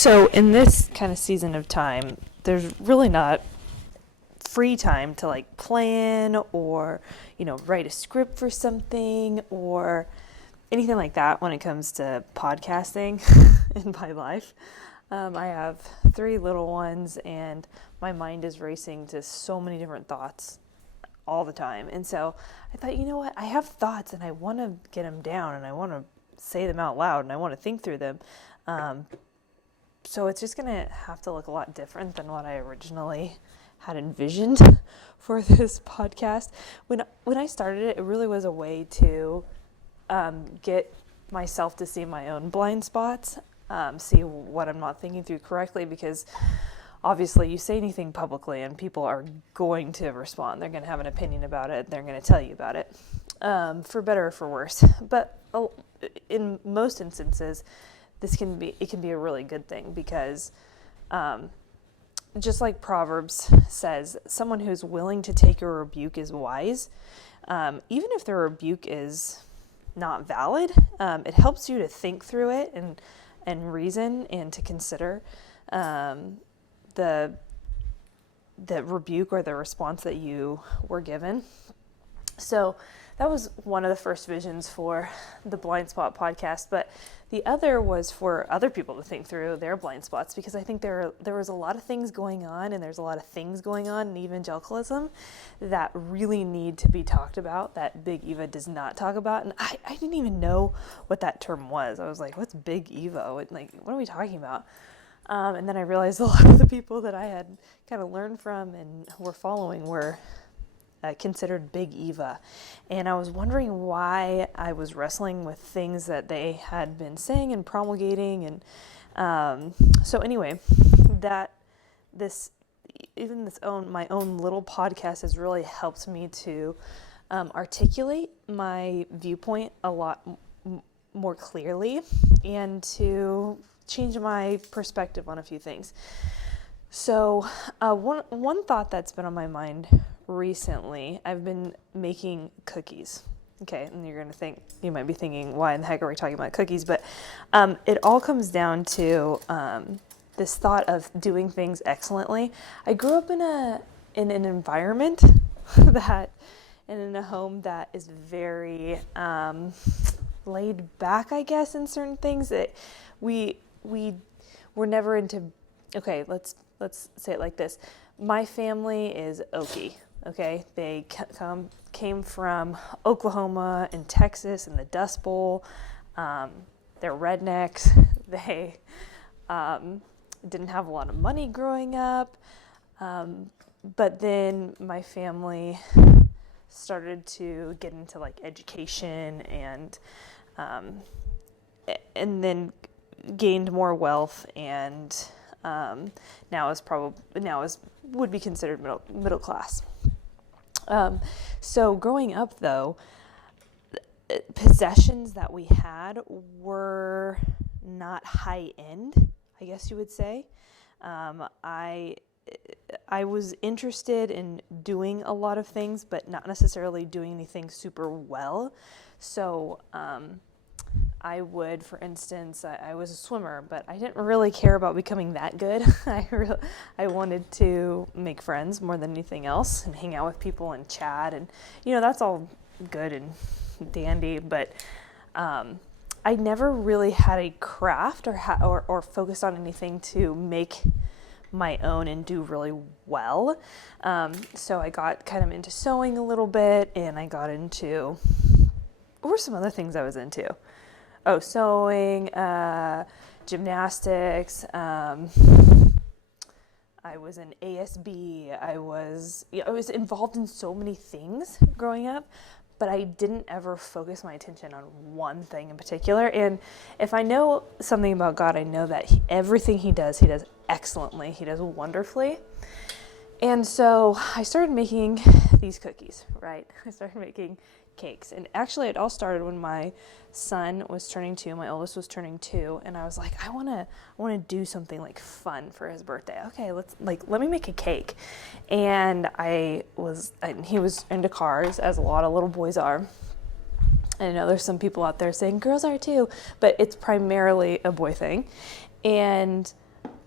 So in this kind of season of time, there's really not free time to like plan or, write a script for something or anything like that when it comes to podcasting in my life. I have 3 little ones and my mind is racing to so many different thoughts all the time. And so I thought, you know what? I have thoughts and I want to get them down and I want to say them out loud and I want to think through them. So it's just going to have to look a lot different than what I originally had envisioned for this podcast. When I started it, it really was a way to get myself to see my own blind spots, see what I'm not thinking through correctly, because obviously you say anything publicly and people are going to respond. They're going to have an opinion about it. They're going to tell you about it, for better or for worse. But in most instances, it can be a really good thing because just like Proverbs says, someone who's willing to take a rebuke is wise. Even if the rebuke is not valid, it helps you to think through it and reason and to consider the rebuke or the response that you were given. So that was one of the first visions for the Blind Spot podcast, but the other was for other people to think through their blind spots, because I think there was a lot of things going on, and there's a lot of things going on in evangelicalism that really need to be talked about, that Big Eva does not talk about. And I didn't even know what that term was. I was like, what's Big Evo? What are we talking about? And then I realized a lot of the people that I had kind of learned from and were following were considered Big Eva. And I was wondering why I was wrestling with things that they had been saying and promulgating. And so anyway, my own little podcast has really helped me to articulate my viewpoint a lot more clearly and to change my perspective on a few things. So one thought that's been on my mind recently, I've been making cookies. Okay, and you might be thinking, why in the heck are we talking about cookies? But it all comes down to this thought of doing things excellently. I grew up in an environment and in a home that is very laid back, I guess, in certain things. That we were never into. Okay, let's say it like this. My family is Okie. Okay, they came from Oklahoma and Texas and the Dust Bowl. They're rednecks. They didn't have a lot of money growing up. But then my family started to get into like education and then gained more wealth and now would be considered middle class. So growing up, though, possessions that we had were not high end, I guess you would say. I was interested in doing a lot of things, but not necessarily doing anything super well. So I would, for instance, I was a swimmer, but I didn't really care about becoming that good. I wanted to make friends more than anything else and hang out with people and chat. And, that's all good and dandy, but I never really had a craft or focused on anything to make my own and do really well. So I got kind of into sewing a little bit, and I got into, what were some other things I was into? Sewing, gymnastics. I was in ASB. I was involved in so many things growing up, but I didn't ever focus my attention on one thing in particular. And if I know something about God, I know that everything He does excellently. He does wonderfully. And so I started making these cookies, right? I started making cakes. And actually it all started when my son was turning 2, my oldest was turning 2, and I was like, I want to do something like fun for his birthday. Okay, let me make a cake. And he was into cars, as a lot of little boys are. I know there's some people out there saying girls are too, but it's primarily a boy thing. And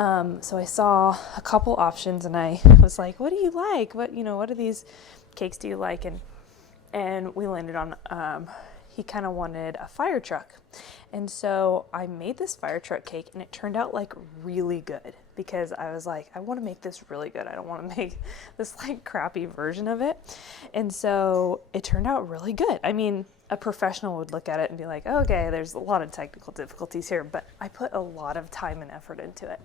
So I saw a couple options and I was like, what do you like? What are these cakes do you like? And we landed on, he kind of wanted a fire truck. And so I made this fire truck cake and it turned out like really good because I was like, I want to make this really good. I don't want to make this like crappy version of it. And so it turned out really good. I mean, a professional would look at it and be like, okay, there's a lot of technical difficulties here, but I put a lot of time and effort into it.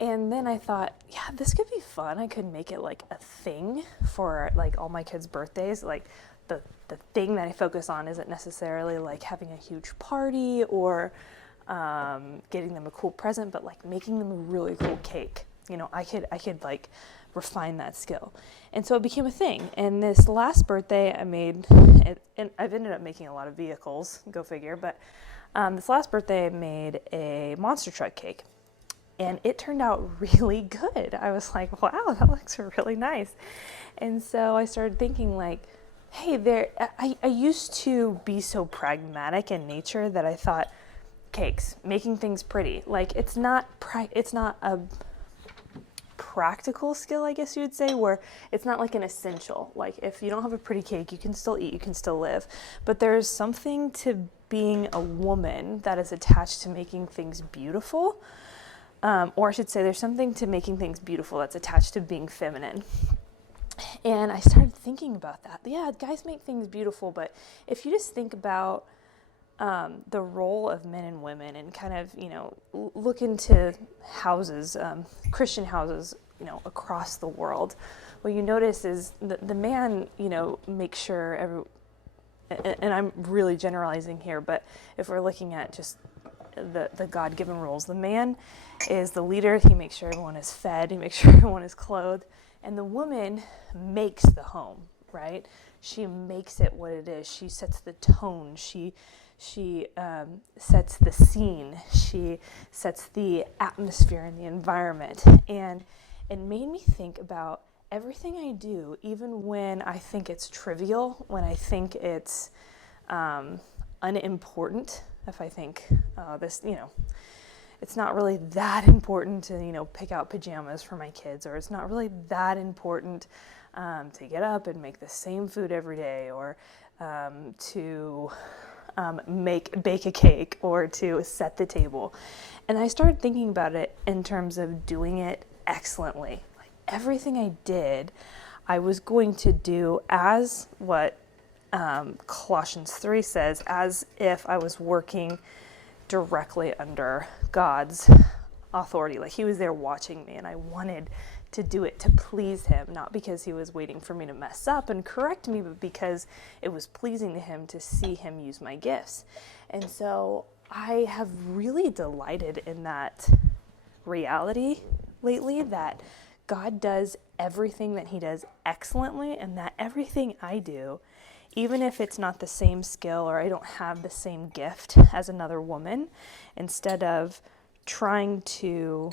And then I thought, yeah, this could be fun. I could make it like a thing for like all my kids' birthdays. Like the thing that I focus on isn't necessarily like having a huge party or getting them a cool present, but like making them a really cool cake. I could like refine that skill. And so it became a thing. And this last birthday I made it, and I've ended up making a lot of vehicles, go figure, but this last birthday I made a monster truck cake. And it turned out really good. I was like, wow, that looks really nice. And so I started thinking like, hey, I used to be so pragmatic in nature that I thought cakes, making things pretty, like it's not a practical skill, I guess you would say, where it's not like an essential. Like if you don't have a pretty cake, you can still eat, you can still live. But there's something to being a woman that is attached to making things beautiful. Or I should say there's something to making things beautiful that's attached to being feminine. And I started thinking about that. Yeah, guys make things beautiful, but if you just think about the role of men and women and kind of, look into houses, Christian houses, across the world, what you notice is the man, makes sure and I'm really generalizing here, but if we're looking at just the God-given rules, the man is the leader. He makes sure everyone is fed. He makes sure everyone is clothed. And the woman makes the home, right? She makes it what it is. She sets the tone. She sets the scene. She sets the atmosphere and the environment. And it made me think about everything I do, even when I think it's trivial, when I think it's unimportant, if I think it's not really that important to, pick out pajamas for my kids, or it's not really that important to get up and make the same food every day, or to bake a cake, or to set the table. And I started thinking about it in terms of doing it excellently. Like everything I did, I was going to do as what Colossians 3 says, as if I was working directly under God's authority. Like he was there watching me, and I wanted to do it to please him, not because he was waiting for me to mess up and correct me, but because it was pleasing to him to see him use my gifts. And so I have really delighted in that reality lately, that God does everything that he does excellently, and that everything I do, even if it's not the same skill or I don't have the same gift as another woman, instead of trying to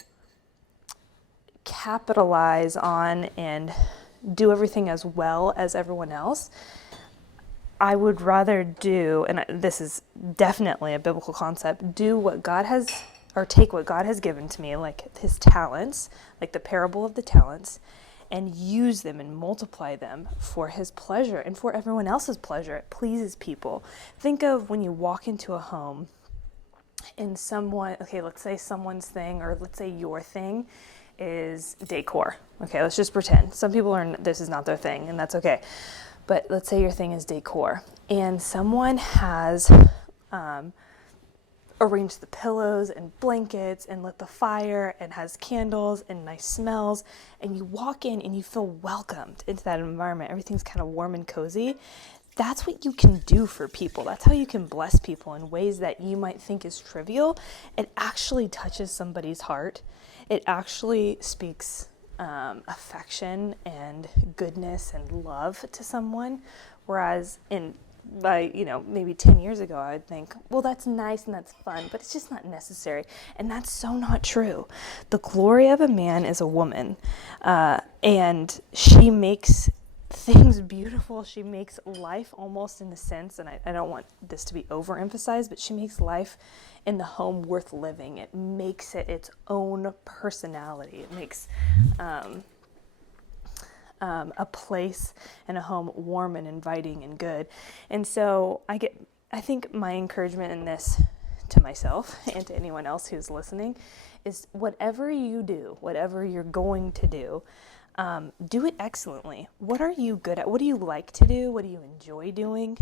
capitalize on and do everything as well as everyone else, I would rather do, and this is definitely a biblical concept, do what God has, or take what God has given to me, like his talents, like the parable of the talents, and use them and multiply them for his pleasure and for everyone else's pleasure. It pleases people. Think of when you walk into a home and let's say someone's thing, or let's say your thing is decor. Okay, let's just pretend. Some people this is not their thing, and that's okay. But let's say your thing is decor, and someone has arranged the pillows and blankets and lit the fire and has candles and nice smells, and you walk in and you feel welcomed into that environment. Everything's kind of warm and cozy. That's what you can do for people. That's how you can bless people in ways that you might think is trivial. It actually touches somebody's heart. It actually speaks affection and goodness and love to someone. Whereas maybe 10 years ago, I would think, well, that's nice and that's fun, but it's just not necessary. And that's so not true. The glory of a man is a woman, and she makes things beautiful. She makes life almost, in a sense, and I don't want this to be overemphasized, but she makes life in the home worth living. It makes it its own personality. It makes a place and a home warm and inviting and good. And so I think my encouragement in this to myself and to anyone else who's listening is whatever you do, whatever you're going to do it excellently. What are you good at? What do you like to do? What do you enjoy doing?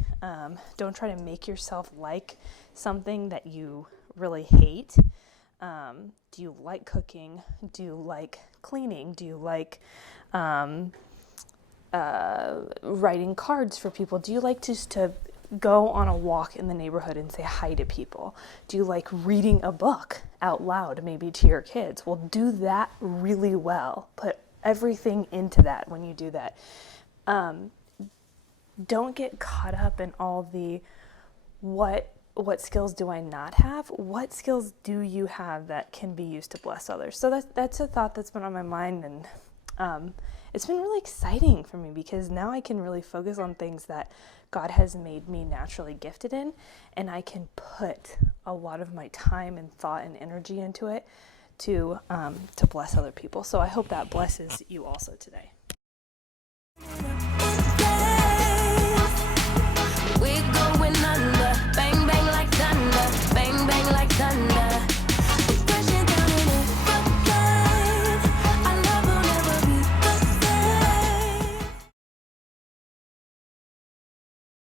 Don't try to make yourself like something that you really hate. Do you like cooking? Do you like cleaning? Do you like writing cards for people? Do you like just to go on a walk in the neighborhood and say hi to people? Do you like reading a book out loud, maybe to your kids? Well, do that really well. Put everything into that when you do that. Don't get caught up in all the what skills do I not have? What skills do you have that can be used to bless others? So that's a thought that's been on my mind, and it's been really exciting for me because now I can really focus on things that God has made me naturally gifted in, and I can put a lot of my time and thought and energy into it to bless other people. So I hope that blesses you also today.